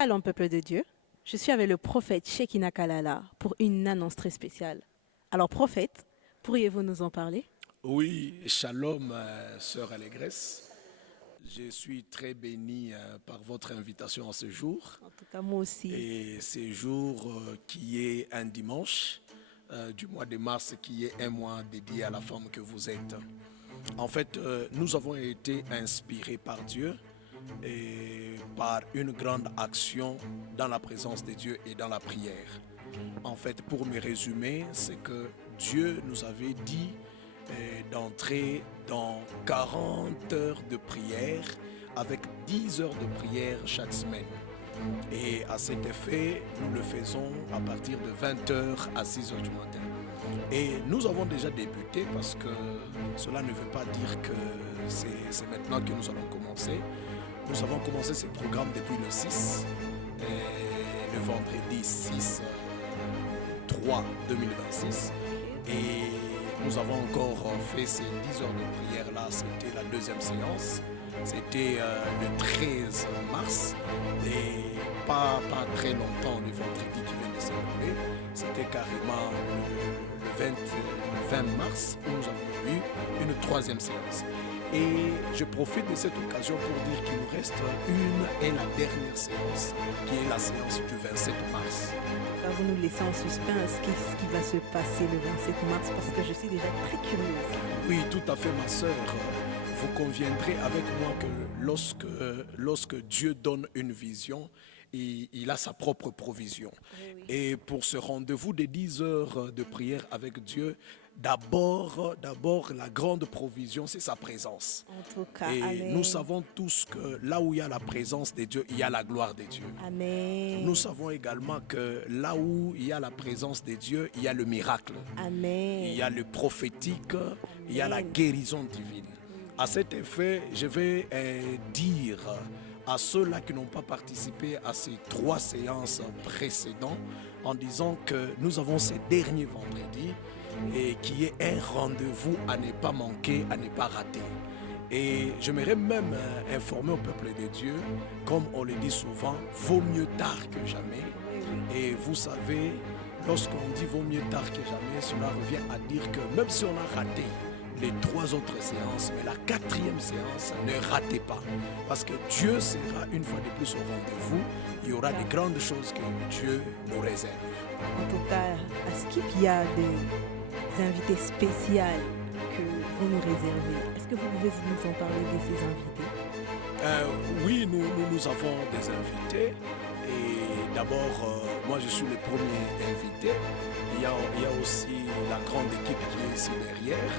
Shalom peuple de Dieu, je suis avec le prophète Shekinah Kalala pour une annonce très spéciale. Alors prophète, pourriez-vous nous en parler? Oui, shalom, sœur Allégresse. Je suis très béni par votre invitation à ce jour. En tout cas, moi aussi. Et ce jour qui est un dimanche du mois de mars, qui est un mois dédié à la femme que vous êtes. En fait, nous avons été inspirés par Dieu et par une grande action dans la présence de Dieu et dans la prière. En fait, pour me résumer, c'est que Dieu nous avait dit d'entrer dans 40 heures de prière avec 10 heures de prière chaque semaine. Et à cet effet, nous le faisons à partir de 20 heures à 6 heures du matin. Et nous avons déjà débuté parce que cela ne veut pas dire que c'est maintenant que nous allons commencer. Nous avons commencé ce programme depuis le 6, le vendredi 6 3 2026. Et nous avons encore fait ces 10 heures de prière-là, c'était la deuxième séance. C'était le 13 mars et pas très longtemps, le vendredi qui vient de s'écouler. C'était carrément le 20 mars où nous avons eu une troisième séance. Et je profite de cette occasion pour dire qu'il nous reste une et la dernière séance, qui est la séance du 27 mars. Vous nous laissez en suspense, qu'est-ce qui va se passer le 27 mars, parce que je suis déjà très curieuse. Oui, tout à fait, ma sœur. Vous conviendrez avec moi que lorsque Dieu donne une vision, il a sa propre provision. Oui. Et pour ce rendez-vous de 10 heures de prière avec Dieu, d'abord, la grande provision, c'est sa présence. En tout cas, et amen. Nous savons tous que là où il y a la présence de Dieu, il y a la gloire de Dieu. Amen. Nous savons également que là où il y a la présence de Dieu, il y a le miracle. Amen. Il y a le prophétique, amen. Il y a la guérison divine. À cet effet, je vais dire à ceux-là qui n'ont pas participé à ces 3 séances précédentes en disant que nous avons ce dernier vendredi et qui est un rendez-vous à ne pas manquer, à ne pas rater. Et j'aimerais même informer au peuple de Dieu, comme on le dit souvent, vaut mieux tard que jamais. Et vous savez, lorsqu'on dit vaut mieux tard que jamais, cela revient à dire que même si on a raté les 3 autres séances, mais la 4e séance, ne ratez pas. Parce que Dieu sera une fois de plus au rendez-vous. Il y aura de grandes choses que Dieu nous réserve. En tout cas, est-ce qu'il y a des invités spéciaux que vous nous réservez? Est-ce que vous pouvez nous en parler de ces invités? Oui, nous avons des invités. Et d'abord, moi je suis le premier invité. Il y a aussi la grande équipe qui est ici derrière.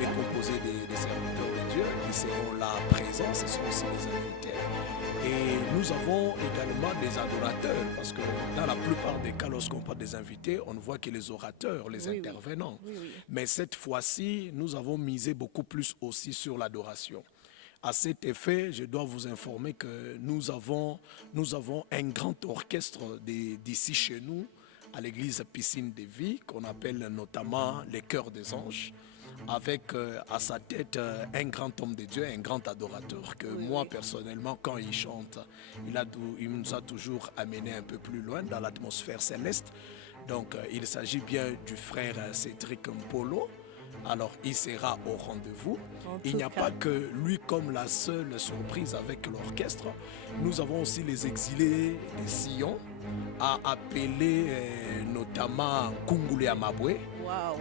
Elle est composée des serviteurs de Dieu qui seront là présents, ce sont aussi les invités. Et nous avons également des adorateurs, parce que dans la plupart des cas, lorsqu'on parle des invités, on ne voit que les orateurs, les intervenants. Oui. Mais cette fois-ci, nous avons misé beaucoup plus aussi sur l'adoration. À cet effet, je dois vous informer que nous avons un grand orchestre d'ici chez nous, à l'église Piscine de Vie, qu'on appelle notamment les Chœurs des Anges, avec à sa tête un grand homme de Dieu, un grand adorateur que moi personnellement, quand il chante, il nous a toujours amené un peu plus loin dans l'atmosphère céleste. Donc il s'agit bien du frère Cédric Mpolo. Alors il sera au rendez-vous. Il n'y a pas que lui comme la seule surprise avec l'orchestre. Nous avons aussi les exilés de Sion à appeler notamment Kungule Amabwe. Wow.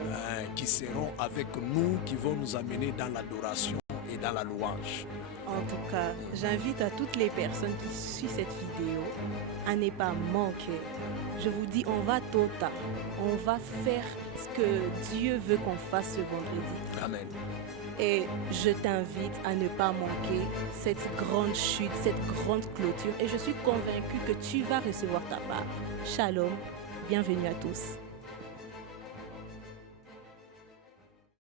Qui seront avec nous, qui vont nous amener dans l'adoration et dans la louange. En tout cas, j'invite à toutes les personnes qui suivent cette vidéo à ne pas manquer. Je vous dis, on va total. On va faire ce que Dieu veut qu'on fasse ce vendredi. Amen. Et je t'invite à ne pas manquer cette grande chute, cette grande clôture. Et je suis convaincue que tu vas recevoir ta part. Shalom, bienvenue à tous.